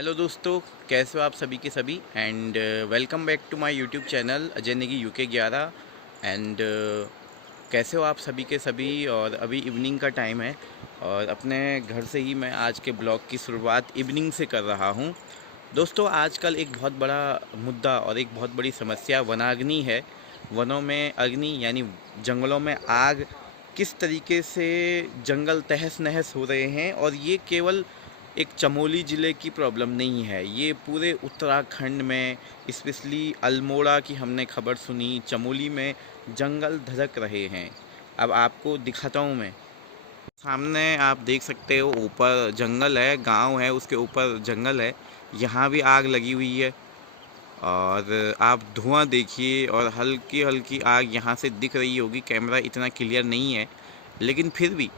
Hello दोस्तों, कैसे हो आप सभी के सभी and welcome back to my YouTube channel Ajay Negi UK 11। And कैसे हो आप सभी के सभी। और अभी इवनिंग का टाइम है और अपने घर से ही मैं आज के ब्लॉग की शुरुआत इवनिंग से कर रहा हूं। दोस्तों, आजकल एक बहुत बड़ा मुद्दा और एक बहुत बड़ी समस्या वनाग्नि है। वनों में अग्नि यानी जंगलों में आग किस तरीके से जंगल तहस नहस हो रहे हैं। और ये केवल एक चमोली ज़िले की प्रॉब्लम नहीं है, ये पूरे उत्तराखंड में, स्पेशली अल्मोड़ा की हमने खबर सुनी। चमोली में जंगल धधक रहे हैं। अब आपको दिखाता हूँ मैं। सामने आप देख सकते हो, ऊपर जंगल है, गांव है, उसके ऊपर जंगल है। यहाँ भी आग लगी हुई है और आप धुआं देखिए और हल्की हल्की आग यहाँ से दिख रही होगी। कैमरा इतना क्लियर नहीं है, लेकिन फिर भी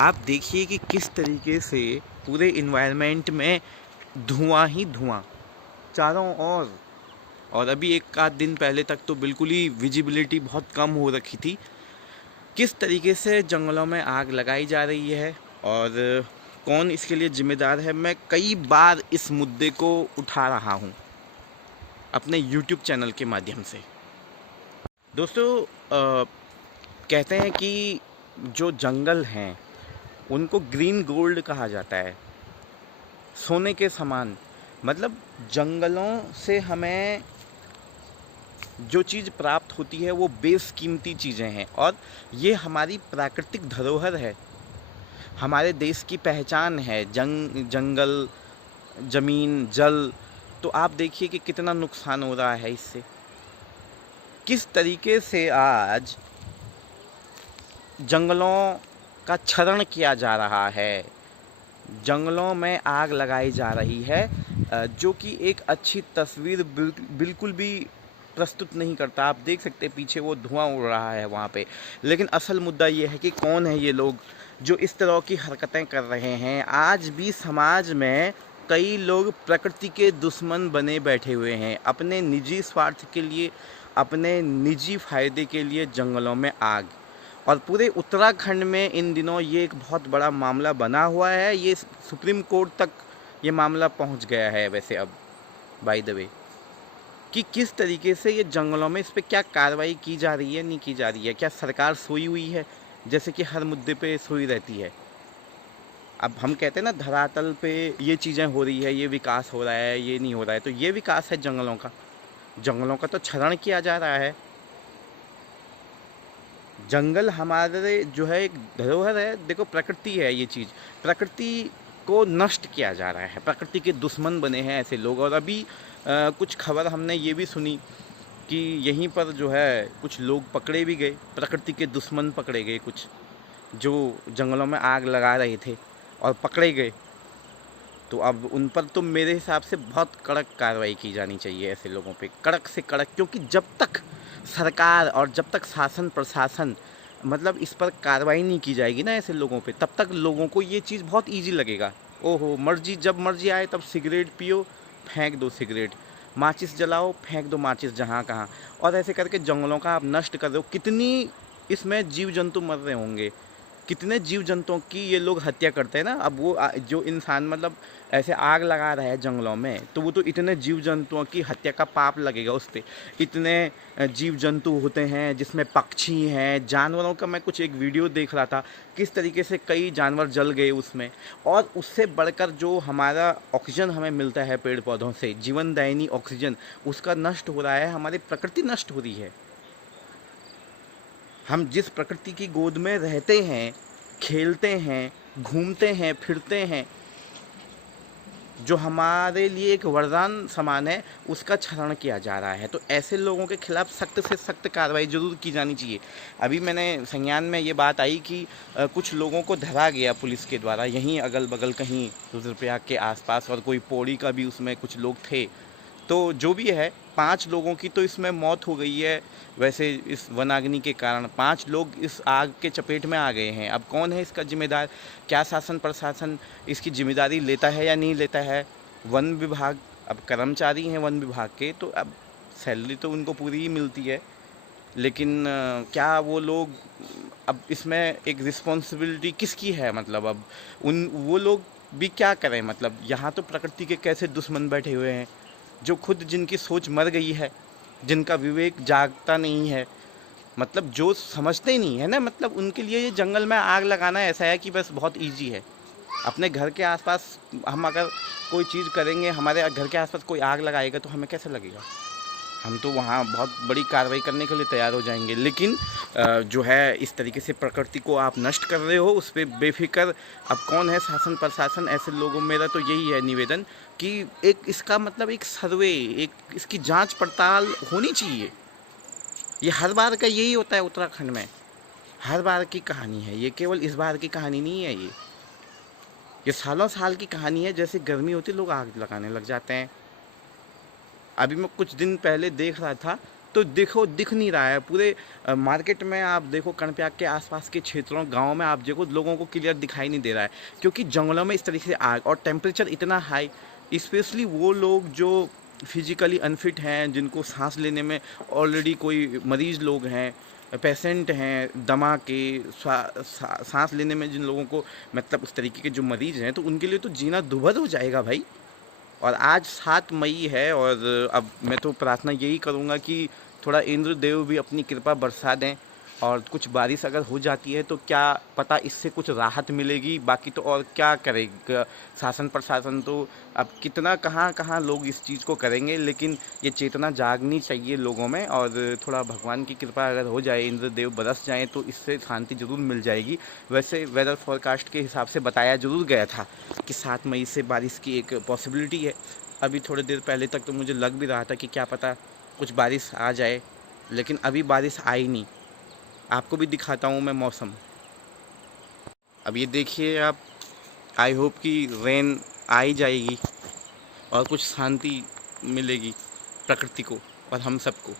आप देखिए कि किस तरीके से पूरे इन्वायरमेंट में धुआं ही धुआं चारों ओर। और अभी एक आध दिन पहले तक तो बिल्कुल ही विजिबिलिटी बहुत कम हो रखी थी। किस तरीके से जंगलों में आग लगाई जा रही है और कौन इसके लिए जिम्मेदार है, मैं कई बार इस मुद्दे को उठा रहा हूँ अपने YouTube चैनल के माध्यम से। दोस्तों, कहते हैं कि जो जंगल हैं उनको ग्रीन गोल्ड कहा जाता है, सोने के समान। मतलब जंगलों से हमें जो चीज़ प्राप्त होती है वो बेशकीमती चीज़ें हैं और ये हमारी प्राकृतिक धरोहर है, हमारे देश की पहचान है। जंगल, ज़मीन, जल। तो आप देखिए कि कितना नुकसान हो रहा है इससे। किस तरीके से आज जंगलों का क्षरण किया जा रहा है, जंगलों में आग लगाई जा रही है, जो कि एक अच्छी तस्वीर बिल्कुल भी प्रस्तुत नहीं करता। आप देख सकते हैं पीछे वो धुआं उड़ रहा है वहाँ पे। लेकिन असल मुद्दा ये है कि कौन है ये लोग जो इस तरह की हरकतें कर रहे हैं। आज भी समाज में कई लोग प्रकृति के दुश्मन बने बैठे हुए हैं, अपने निजी स्वार्थ के लिए, अपने निजी फायदे के लिए जंगलों में आग। और पूरे उत्तराखंड में इन दिनों ये एक बहुत बड़ा मामला बना हुआ है। ये सुप्रीम कोर्ट तक ये मामला पहुंच गया है वैसे अब, बाय द वे, कि किस तरीके से ये जंगलों में इस पर क्या कार्रवाई की जा रही है, नहीं की जा रही है। क्या सरकार सोई हुई है, जैसे कि हर मुद्दे पे सोई रहती है। अब हम कहते हैं ना, धरातल पे ये चीज़ें हो रही है, ये विकास हो रहा है, ये नहीं हो रहा है। तो ये विकास है जंगलों का। जंगलों का तो क्षरण किया जा रहा है। जंगल हमारे जो है एक धरोहर है। देखो, प्रकृति है ये चीज़। प्रकृति को नष्ट किया जा रहा है, प्रकृति के दुश्मन बने हैं ऐसे लोग। और अभी कुछ खबर हमने ये भी सुनी कि यहीं पर जो है कुछ लोग पकड़े भी गए, प्रकृति के दुश्मन पकड़े गए, कुछ जो जंगलों में आग लगा रहे थे और पकड़े गए। तो अब उन पर तो मेरे हिसाब से बहुत कड़क कार्रवाई की जानी चाहिए, ऐसे लोगों पे कड़क से कड़क। क्योंकि जब तक सरकार और जब तक शासन प्रशासन मतलब इस पर कार्रवाई नहीं की जाएगी ना ऐसे लोगों पे, तब तक लोगों को ये चीज़ बहुत इजी लगेगा। ओहो, मर्जी जब मर्जी आए तब सिगरेट पियो, फेंक दो सिगरेट, माचिस जलाओ, फेंक दो माचिस जहाँ कहाँ। और ऐसे करके जंगलों का आप नष्ट कर रहे हो। कितनी इसमें जीव जंतु मर रहे होंगे, कितने जीव जंतुओं की ये लोग हत्या करते हैं ना। अब वो जो इंसान मतलब ऐसे आग लगा रहा है जंगलों में, तो वो तो इतने जीव जंतुओं की हत्या का पाप लगेगा उस पर। इतने जीव जंतु होते हैं जिसमें पक्षी हैं, जानवरों का मैं कुछ एक वीडियो देख रहा था, किस तरीके से कई जानवर जल गए उसमें। और उससे बढ़कर जो हमारा ऑक्सीजन हमें मिलता है पेड़ पौधों से, जीवनदायिनी ऑक्सीजन, उसका नष्ट हो रहा है, हमारी प्रकृति नष्ट हो रही है। हम जिस प्रकृति की गोद में रहते हैं, खेलते हैं, घूमते हैं, फिरते हैं, जो हमारे लिए एक वरदान समान है, उसका क्षरण किया जा रहा है। तो ऐसे लोगों के खिलाफ सख्त से सख्त कार्रवाई जरूर की जानी चाहिए। अभी मैंने संज्ञान में ये बात आई कि कुछ लोगों को धरा गया पुलिस के द्वारा, यहीं अगल बगल कहीं रुद्रप्रयाग के आसपास, और कोई पौड़ी का भी उसमें कुछ लोग थे। तो जो भी है, 5 लोगों की तो इसमें मौत हो गई है। वैसे इस वनाग्नि के कारण 5 लोग इस आग के चपेट में आ गए हैं। अब कौन है इसका जिम्मेदार? क्या शासन प्रशासन इसकी जिम्मेदारी लेता है या नहीं लेता है? वन विभाग, अब कर्मचारी हैं वन विभाग के, तो अब सैलरी तो उनको पूरी ही मिलती है, लेकिन क्या वो लोग, अब इसमें एक रिस्पॉन्सिबिलिटी किसकी है? मतलब अब वो लोग भी क्या करें, मतलब यहाँ तो प्रकृति के कैसे दुश्मन बैठे हुए हैं, जो खुद जिनकी सोच मर गई है, जिनका विवेक जागता नहीं है, मतलब जो समझते ही नहीं है ना, मतलब उनके लिए ये जंगल में आग लगाना ऐसा है कि बस बहुत इजी है। अपने घर के आसपास हम अगर कोई चीज़ करेंगे, हमारे घर के आसपास कोई आग लगाएगा तो हमें कैसे लगेगा? हम तो वहाँ बहुत बड़ी कार्रवाई करने के लिए तैयार हो जाएंगे। लेकिन जो है इस तरीके से प्रकृति को आप नष्ट कर रहे हो, उस पर बेफिक्र अब कौन है शासन प्रशासन, ऐसे लोगों मेरा तो यही है निवेदन कि एक इसका मतलब एक सर्वे, एक इसकी जांच पड़ताल होनी चाहिए। ये हर बार का यही होता है उत्तराखंड में, हर बार की कहानी है ये, केवल इस बार की कहानी नहीं है ये सालों साल की कहानी है। जैसे गर्मी होती लोग आग लगाने लग जाते हैं। अभी मैं कुछ दिन पहले देख रहा था तो देखो दिख नहीं रहा है पूरे मार्केट में, आप देखो कर्णप्रयाग के आसपास के क्षेत्रों गांव में आप देखो लोगों को क्लियर दिखाई नहीं दे रहा है, क्योंकि जंगलों में इस तरीके से आग और टेम्परेचर इतना हाई। स्पेशली वो लोग जो फिजिकली अनफिट हैं, जिनको सांस लेने में ऑलरेडी कोई मरीज लोग हैं, पेशेंट हैं दमा के, सांस लेने में जिन लोगों को मतलब उस तरीके के जो मरीज हैं, तो उनके लिए तो जीना दुभर हो जाएगा भाई। और आज 7 मई है और अब मैं तो प्रार्थना यही करूँगा कि थोड़ा इंद्र देव भी अपनी कृपा बरसा दें और कुछ बारिश अगर हो जाती है तो क्या पता इससे कुछ राहत मिलेगी। बाकी तो और क्या करेगा शासन प्रशासन, तो अब कितना कहाँ कहाँ लोग इस चीज़ को करेंगे, लेकिन ये चेतना जागनी चाहिए लोगों में। और थोड़ा भगवान की कृपा अगर हो जाए, इंद्र देव बरस जाएँ तो इससे शांति ज़रूर मिल जाएगी। वैसे वेदर फोरकास्ट के हिसाब से बताया ज़रूर गया था कि 7 मई से बारिश की एक पॉसिबिलिटी है। अभी थोड़ी देर पहले तक तो मुझे लग भी रहा था कि क्या पता कुछ बारिश आ जाए, लेकिन अभी बारिश आई नहीं। आपको भी दिखाता हूँ मैं मौसम। अब ये देखिए आप, आई होप कि रेन आ ही जाएगी और कुछ शांति मिलेगी प्रकृति को और हम सबको।